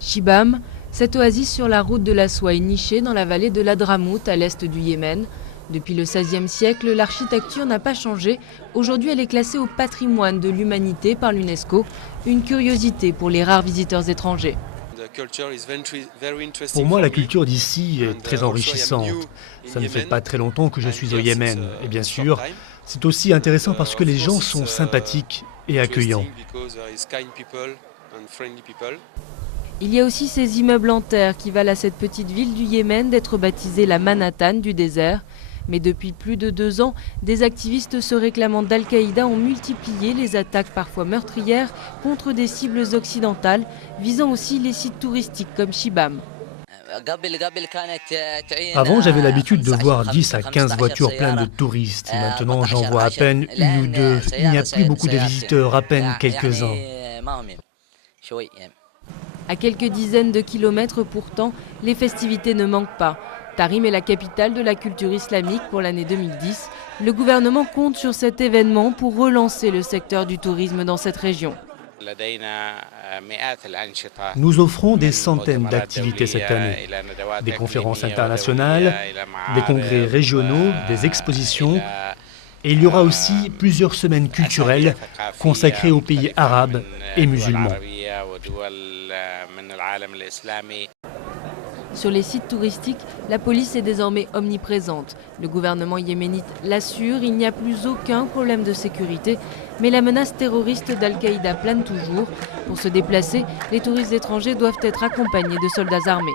Shibam, cette oasis sur la route de la soie est nichée dans la vallée de l'Hadramout à l'est du Yémen. Depuis le XVIe siècle, l'architecture n'a pas changé. Aujourd'hui, elle est classée au patrimoine de l'humanité par l'UNESCO, une curiosité pour les rares visiteurs étrangers. Pour moi, la culture d'ici est très enrichissante. Ça ne fait pas très longtemps que je suis au Yémen. Et bien sûr, c'est aussi intéressant parce que les gens sont sympathiques et accueillants. Il y a aussi ces immeubles en terre qui valent à cette petite ville du Yémen d'être baptisée la Manhattan du désert. Mais depuis plus de 2 ans, des activistes se réclamant d'Al-Qaïda ont multiplié les attaques parfois meurtrières contre des cibles occidentales, visant aussi les sites touristiques comme Shibam. Avant, j'avais l'habitude de voir 10 à 15 voitures pleines de touristes. Maintenant, j'en vois à peine 1 ou 2. Il n'y a plus beaucoup de visiteurs, à peine quelques-uns. À quelques dizaines de kilomètres pourtant, les festivités ne manquent pas. Tarim est la capitale de la culture islamique pour l'année 2010. Le gouvernement compte sur cet événement pour relancer le secteur du tourisme dans cette région. Nous offrons des centaines d'activités cette année. Des conférences internationales, des congrès régionaux, des expositions. Et il y aura aussi plusieurs semaines culturelles consacrées aux pays arabes et musulmans. Sur les sites touristiques, la police est désormais omniprésente. Le gouvernement yéménite l'assure, il n'y a plus aucun problème de sécurité, mais la menace terroriste d'Al-Qaïda plane toujours. Pour se déplacer, les touristes étrangers doivent être accompagnés de soldats armés.